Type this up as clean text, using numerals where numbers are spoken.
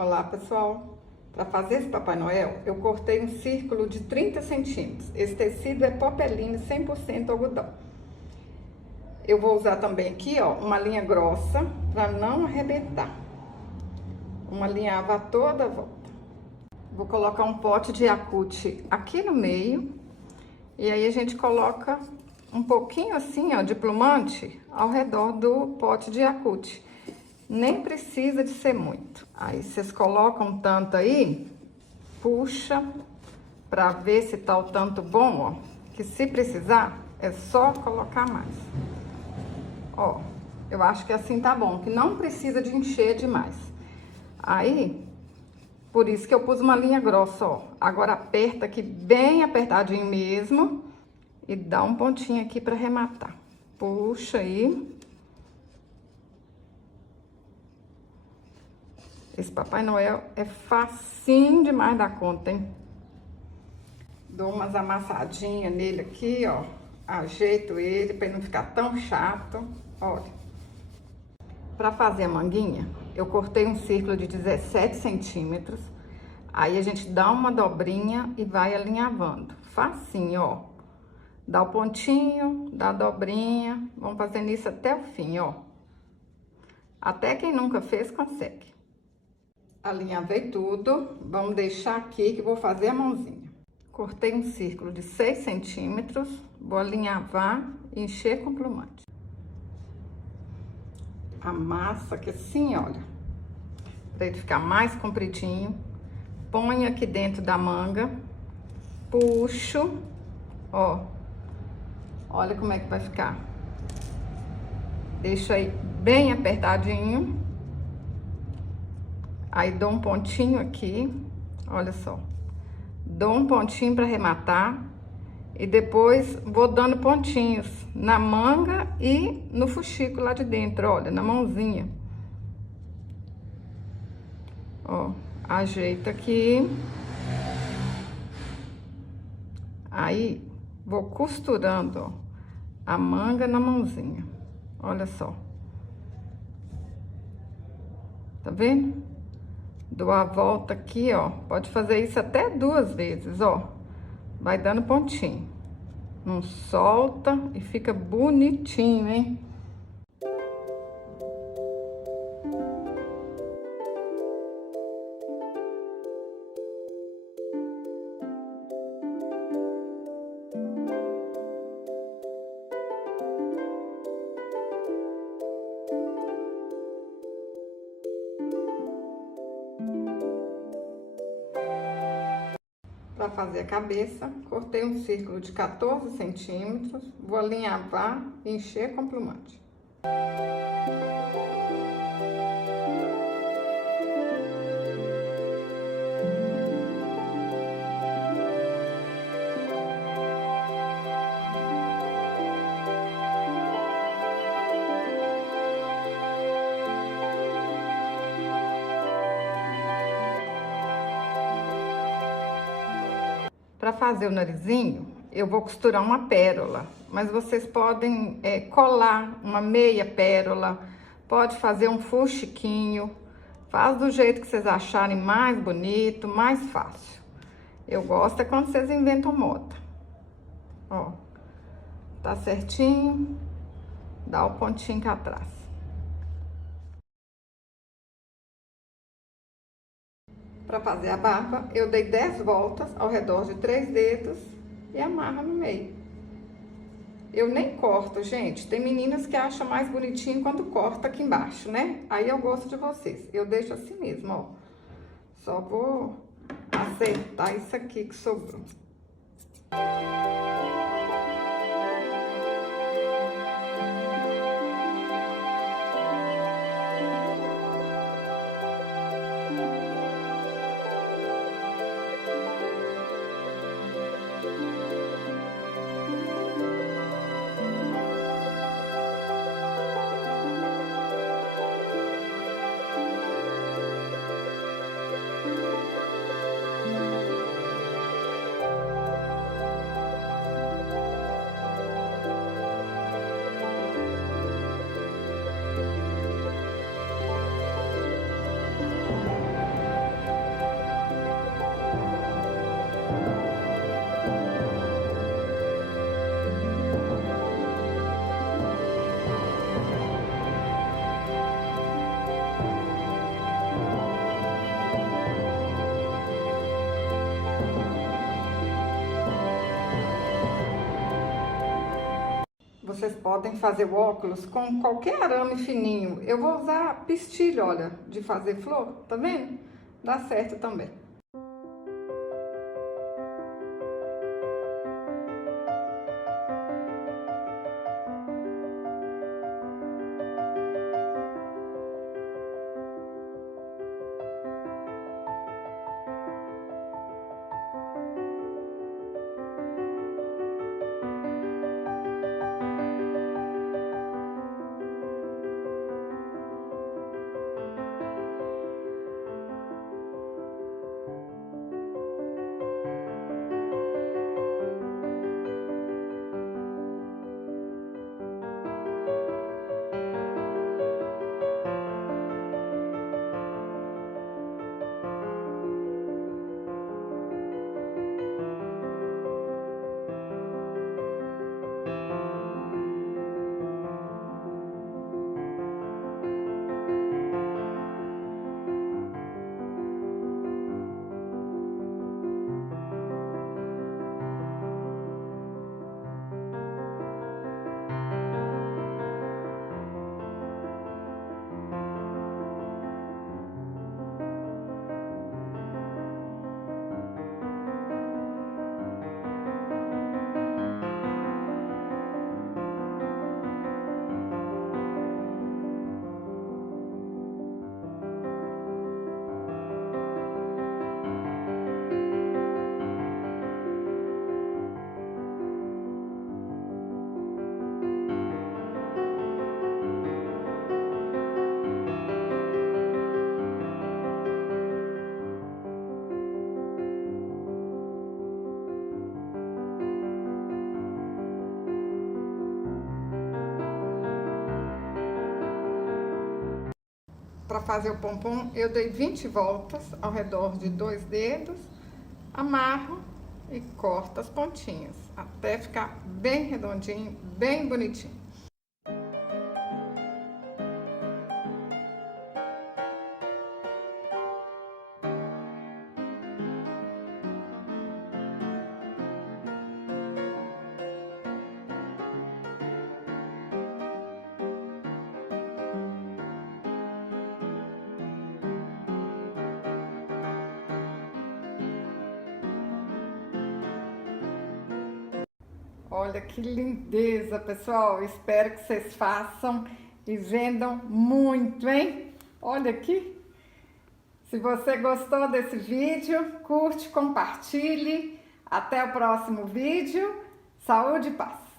Olá pessoal, para fazer esse Papai Noel eu cortei um círculo de 30 centímetros. Esse tecido é popeline 100% algodão. Eu vou usar também aqui ó, uma linha grossa para não arrebentar. Uma linhava toda a volta. Vou colocar um pote de Yakult aqui no meio. E aí a gente coloca um pouquinho assim ó, de plumante ao redor do pote de Yakult. Nem precisa de ser muito. Aí vocês colocam um tanto aí, puxa pra ver se tá o tanto bom, ó. Que se precisar, é só colocar mais. Ó, eu acho que assim tá bom, que não precisa de encher demais. Aí, por isso que eu pus uma linha grossa, ó. Agora aperta aqui bem apertadinho mesmo e dá um pontinho aqui pra arrematar. Puxa aí. Esse Papai Noel é facinho demais da conta, hein? Dou umas amassadinhas nele aqui, ó. Ajeito ele para ele não ficar tão chato. Olha. Para fazer a manguinha, eu cortei um círculo de 17 centímetros. Aí a gente dá uma dobrinha e vai alinhavando. Facinho, ó. Dá o pontinho, dá a dobrinha. Vamos fazendo isso até o fim, ó. Até quem nunca fez, consegue. Alinhavei tudo, vamos deixar aqui que vou fazer a mãozinha. Cortei um círculo de 6 centímetros, vou alinhavar e encher com plumante. Amassa aqui assim, olha, para ele ficar mais compridinho. Põe aqui dentro da manga, puxo, ó, olha como é que vai ficar. Deixa aí bem apertadinho. Aí dou um pontinho aqui, olha só. Dou um pontinho para arrematar e depois vou dando pontinhos na manga e no fuxico lá de dentro, olha, na mãozinha. Ó, ajeita aqui. Aí vou costurando, ó, a manga na mãozinha. Olha só. Tá vendo? Dou a volta aqui, ó. Pode fazer isso até 2 vezes, ó. Vai dando pontinho. Não solta e fica bonitinho, hein? Para fazer a cabeça, cortei um círculo de 14 centímetros, vou alinhavar e encher com plumante. Para fazer o narizinho, eu vou costurar uma pérola, mas vocês podem colar uma meia pérola, pode fazer um fuxiquinho, faz do jeito que vocês acharem mais bonito, mais fácil. Eu gosto é quando vocês inventam moda. Ó, tá certinho, dá o pontinho aqui atrás. Para fazer a barba, eu dei 10 voltas ao redor de 3 dedos e amarro no meio. Eu nem corto, gente. Tem meninas que acham mais bonitinho quando corta aqui embaixo, né? Aí eu gosto de vocês. Eu deixo assim mesmo, ó. Só vou acertar isso aqui que sobrou. vocês podem fazer o óculos com qualquer arame fininho. Eu vou usar pistilho, olha, de fazer flor, tá vendo? Dá certo também. Para fazer o pompom, eu dei 20 voltas ao redor de 2 dedos, amarro e corto as pontinhas, até ficar bem redondinho, bem bonitinho. Olha que lindeza, pessoal! Espero que vocês façam e vendam muito, hein? Olha aqui! Se você gostou desse vídeo, curte, compartilhe. Até o próximo vídeo. Saúde e paz!